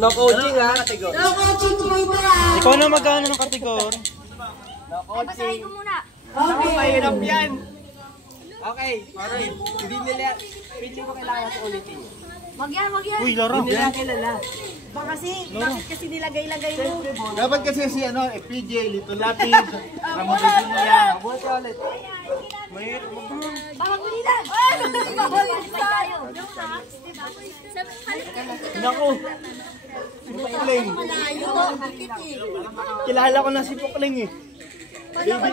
No coaching ha. No coaching tuloy. Ikaw na magkano ng kategor? No coaching. Okay. Mahirap yan. Okay, alright. Hindi nila, hindi ko kailangan sa ulitin. Wag yan. Uy, laro. Hindi nila kilala. Bakit kasi nilagay-lagay mo? Dapat kasi si PJ, Lito Lapid, Ramon Rizina. Mabuti ulit. Bawag bilidan! Naku. Si Pukling. Kilala ko na si Pukling eh. Baby pa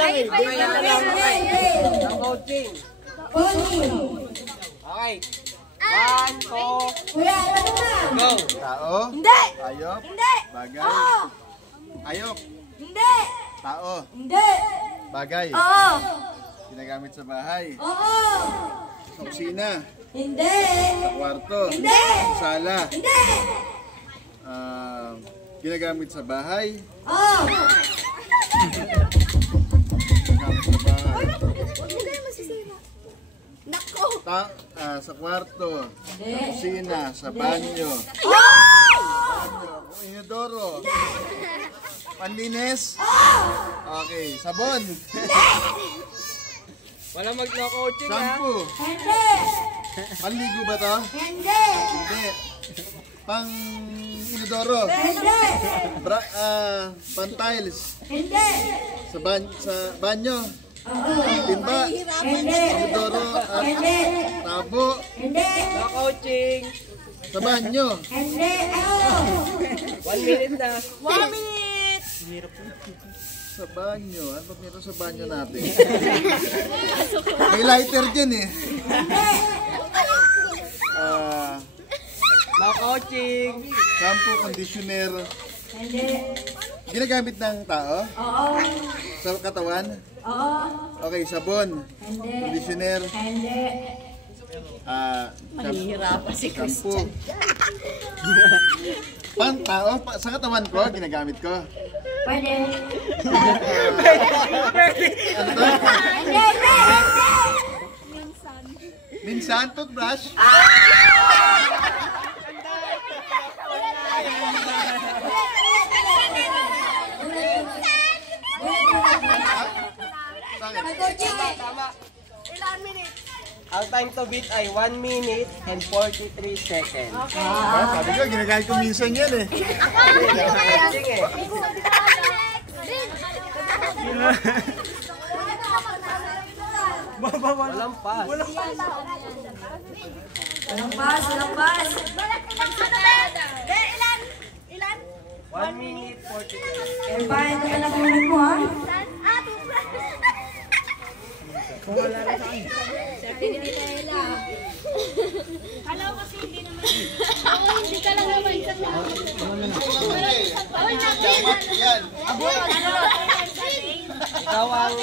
lang eh. Baby pa lang. No coaching. Okay. 1, 2, Kuya, ano na? go. Tao, Hindi! ayok, Hindi! bagay. Oo! Ayok, Hindi! tao, Hindi! bagay. Oo! Ginagamit sa bahay, Oo! sa kusina, Hindi! sa kwarto, Hindi! sa sala. Hindi! Ginagamit sa bahay, Oo! ginagamit sa bahay. Huwag mo kayo masisira. Nako! Sa kwarto, sa kusina, sa banyo, inodoro, panlinis. Okay, sabon, Wala mag-no coaching ha. shampoo. Hindi! Panligo ba to? Hindi! Hindi. Pang inodoro. Hindi! Pan-tiles. Hindi! Sa banyo. Timba. Hindi! Inodoro at Hindi! tabo. Hindi! No coaching. Sa banyo. Hindi! Oo! 1 minute na. 1 minute! Sa banyo. Ano ba meron sa banyo natin? May lighter dyan eh. No coaching. Shampoo, conditioner. Hindi! Ginagamit ng tao? Oo! Sa katawan? Oo! Okay, sabon. Hindi! Conditioner. Hindi! Mahihirapan si Christian. Pang tao, sa katawan ko, ginagamit ko. Pwede! Ano to? Hindi! Minsan, toothbrush. Tama. Ilan minutes? Ang time to beat ay 1 minute and 43 seconds. Sabi ko, ginagamit ko minsan yan eh. Coaching eh. Walang pass. Walang pass! Walang pass! Ilan? 1 minute 43. Eh, paano ka nakulit mo ha? Kala ko kasi hindi naman. Hindi ka lang naman. Yan. Ikaw ang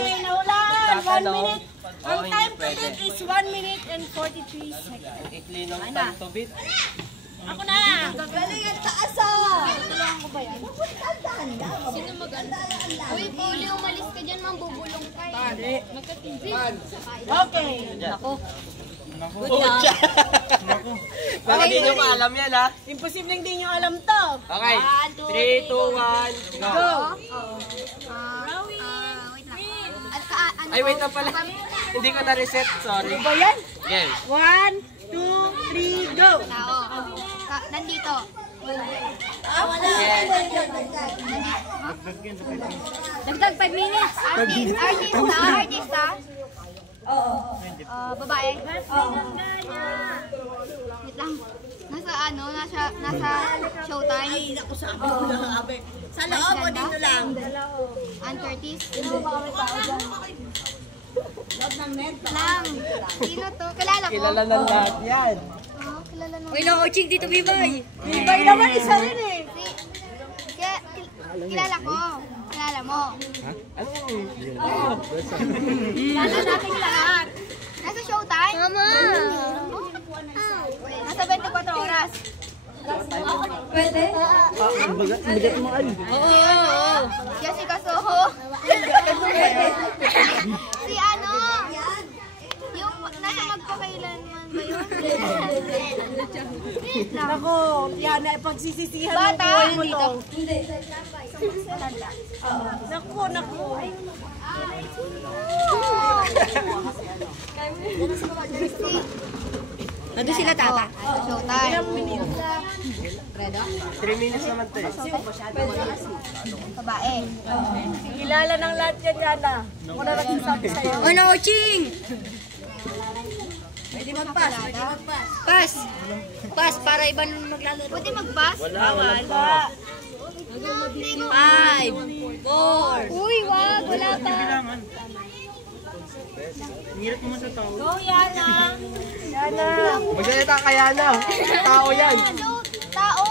tatanong. Ang time to beat is 1 minute and 43 seconds. Ang ikli ng time to beat. Ako na! Galing ang taas-awa! Tulungan ko ba yan? Sino maganda? Uy, Pauli, umalis ka dyan, mambubulong ka eh. Magkatinsin. Okay! Naku. Pero hindi nyo maalam yan ha. Imposible hindi nyo alam to! Okay. 3, 2, 1, go! Ay, wait na pala. Hindi ko na-reset, sorry. Ano ba yan? Game. 1, 2, 3, go! Nandito. Wala! Dagdag 5 minutes. Artist ha? Oo. Babae? Oo. Wait lang. Nasa showtime. Ay, naku sa amin ko lang abe. Sa loob o dito lang? Ann Curtis. Loob ng net. Lang. Sino to? Kilala ko. Kilala ng lahat yan. Oo, kilala nung... Uy, no-coaching dito, Bibay. Bibay naman, isa rin eh. Kilala ko. Kilala mo. Ano? Kilala natin lahat. Nasa showtime? Mama! Nasa 24 oras. Pwede? Ang bagat mo ay. Oo. Jessica Soho. Si ano? Yung nasa magpakailanman ba yun? Nako, yan na pagsisisihan mo Bata, buhay mo dito. to. Hindi. Naku. Nandun sila tata. Showtime. Ilang minutes? 3 minutes naman to eh. Babae. Kilala ng lahat yan, Yana. Ako na nagsasabi sa'yo. Ano, Ching? Pwede mag-pass. Pass. Pass para iba nung maglalaro. Pwede mag-pass? Wala. 5, 4. Uy, wag. Wala pa. Ngirit mo sa tao. Go, Yana. Magsalita ka Yana. Tao yan. Tao.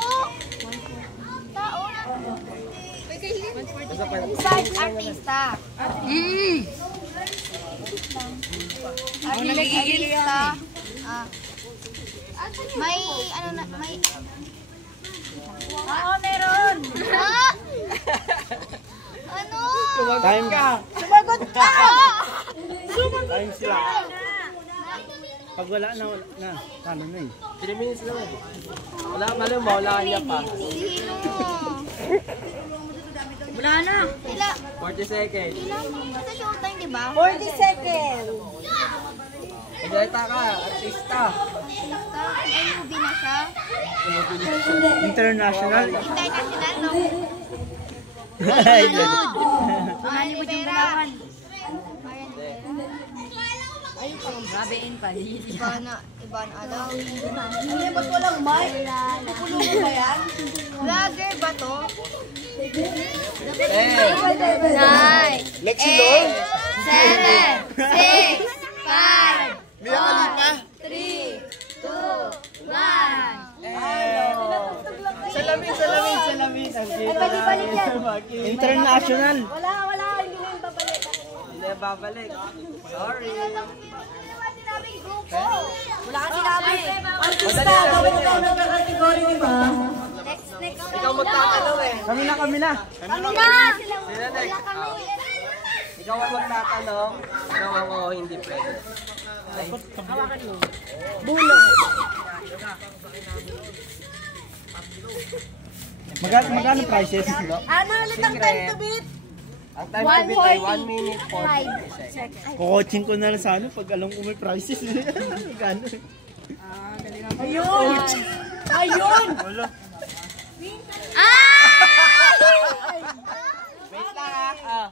Basta pa. Side artista. Artista. May ano na may Oo, meron. ha? Ano? Time ka. Sumagot ka. Time sila. Pag wala na, ano na eh. 3 minutes naman. Wala ka malam, mawala ka niya pa. Sino? Wala na. Sila. 40 seconds. Sila sa showtime, di ba? 40 seconds. Magsalita ka, artista. Ay, movie na siya. International. International, no? Ay, Ano? Hollywood yung galawan. Iba na alam. Hindi, ba't walang mic? Pupununin ba yan? Vlogger ba to? 10. 9, Lexi Lord. 7, 6, 5, 4, 3, 2, 1. Salamin. Balik yan. International. Wala. Hindi mo yung babalik. Hindi babalik. Sorry. Wala ka sinabi. Artista, gawin mo daw ng category, di ba? Next. Ikaw magtatanong eh. Kami na. Kami na! Sino next? Ikaw ang magtatanong. Ikaw ang oo, hindi pwede. Ay. Magkano prices? Ano ulit ang time to beat? Ang time to beat ay 1 minute 40 seconds. Kukoching ko na lang sa ano pag alam ko may prices. Magkano? Ayun! Wala. Wait lang ah.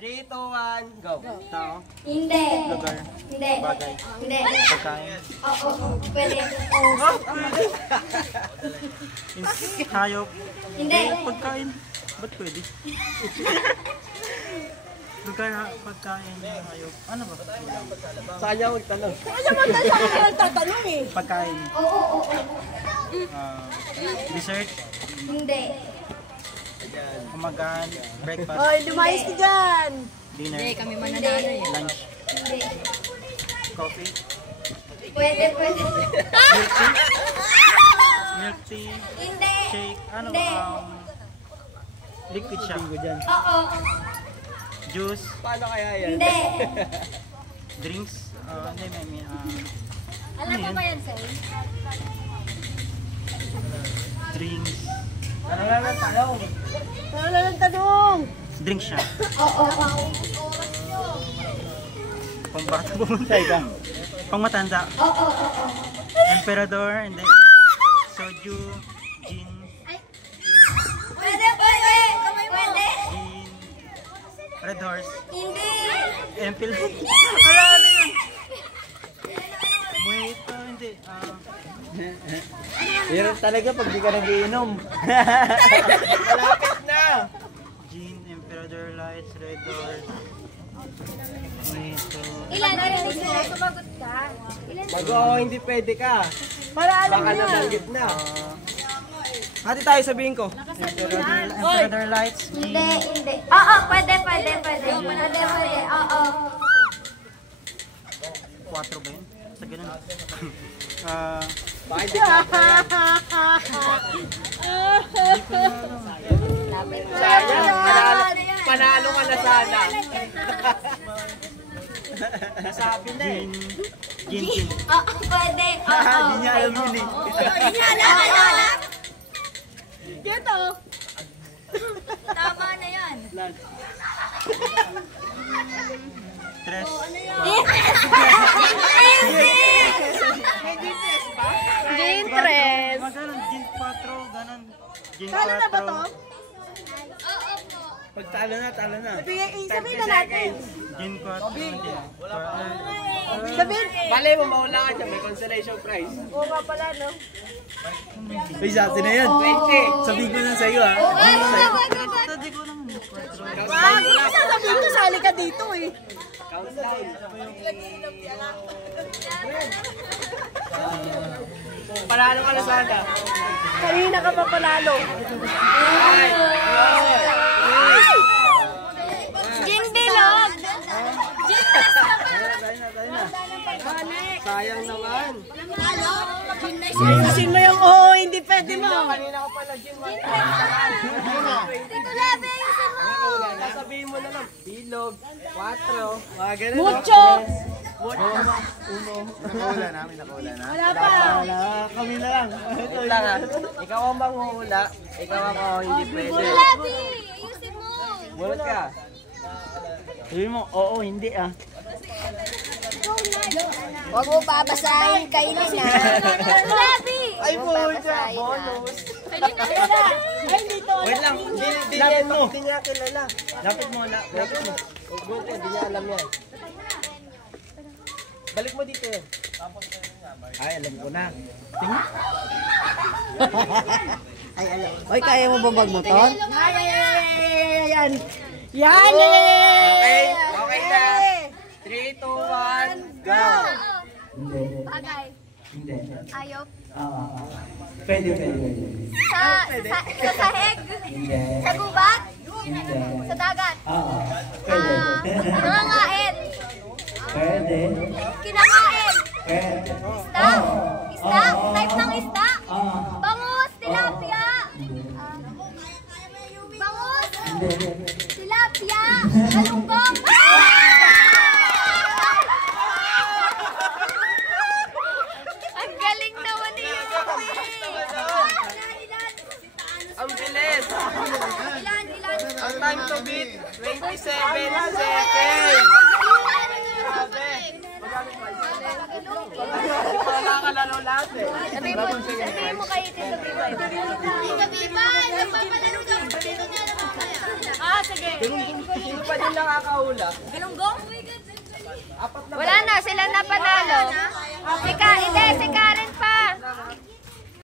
3, 2, 1, go. Tao. Hindi. Lugar. Hindi. Bagay. Hindi. Pagkain. Oo. Pwede. Hayop. Hindi. Pagkain. Ba't pwede? Pagkain. Hayop. Ano ba? Sa kanya magtanong. Ano mo tayo sa mga nagtatanong eh? Pagkain. Oo. Dessert. Hindi. Umagaan. Breakfast. Hoy, lumayos ka dyan. Dinner. Kami mananalo eh. Lunch. Hindi. Coffee. Pwede. Milk tea. Hindi. Shake. Ano Hindi. ba? Liquid siya. Oo. Juice. Paano kaya yan? Hindi. Drinks. Hindi, may Alam mo ba yan, sir? drinks. Ano lang ang tanong? Ano lang tanong? Drink siya. Oo. Pang bata bumuntay ka. Pang matanda. Oo. Emperador. Hindi. Soju. Gin. Pwede. Pwede. Gin. Red Horse. Hindi. Empil. Ano yun? Mojito. Hindi. Meron talaga pag di ka nagiinom. Malapit na. Gin. Emperador Lights. Red Horse. Mojito. Ilan na rin sila? Sumagot ka. Pag oo, hindi pwede ka. Para alam Baka niya. nabanggit na. Hati tayo, sabihin ko. Emperador Lights. Gin. Hindi. Oo. Pwede. Pwede. Oo. 4 ba yun? Sa ganun. Baka hindi ka pa yan. Sayang, panalo ka na sana. Nasabi na eh. Gin. Gintin. Pwede. Oo. Hindi niya alam yun eh. Dito. Tama na yan. Tres. Gin tres. Maganon, gin 4, ganon. Gin 4. Talo na ba to? Pag talo na, talo na. Sabihin na natin. Gin 4. Sabihin. Bale mo, maula ka dyan. May consolation prize. Oo nga pala, no? Uy, sa atin na yan. 20. Sabihin ko na sa'yo ha. Wag, hindi ka sasabihin ko, sali ka dito eh. Countdown. Panalo ka na sana. Kanina ka pa panalo. Gin bilog. Sayang naman. Ayusin mo yung oo, hindi pwede mo. Kanina ko pala gym. Tito Lebe, ayusin mo. Sasabihin mo na lang. Bilog. 4. Mga ganun. Mucho. Nakawala namin, nakawala na. Wala pa. Wala, kami na lang. Wait lang ha. Ikaw ang manguhula. Ikaw ako hindi pwede. Lebe, ayusin mo. Mulot ka. Sabihin mo, oo, hindi ah. Huwag mo babasahin kayo na. Lebe. Ay po, bonus. Ay, dito. Wait lang. Lapit mo. Hindi niya kilala. Lapit mo, lapit mo. Huwag mo hindi niya alam yan. Balik mo dito yan. Ay, alam ko na. Ay, kaya mo ba magmotor? Yan. Yan. Okay, okay na. 3, 2, 1, go! Bagay. Hindi. Ayop. Pwede. Sa sahig. Sa gubat. Sa dagat. Nangangain. Pwede. Kinakain. Pwede. Isda. Isda. Type ng isda. Bangus. Tilapia. Bangus. Tilapia. Galunggong. Ang galing naman ni Yuki. Ang bilis! Ilan? Ang time to beat, 27 seconds! Wala ka lalo lahat eh. Sabihin mo kay Tito Bibay. Tito Bibay, nagpapalaro ka. Sige. Sino pa din nakakahula? Galunggong? Apat na Wala na, sila na panalo. Si Karen pa.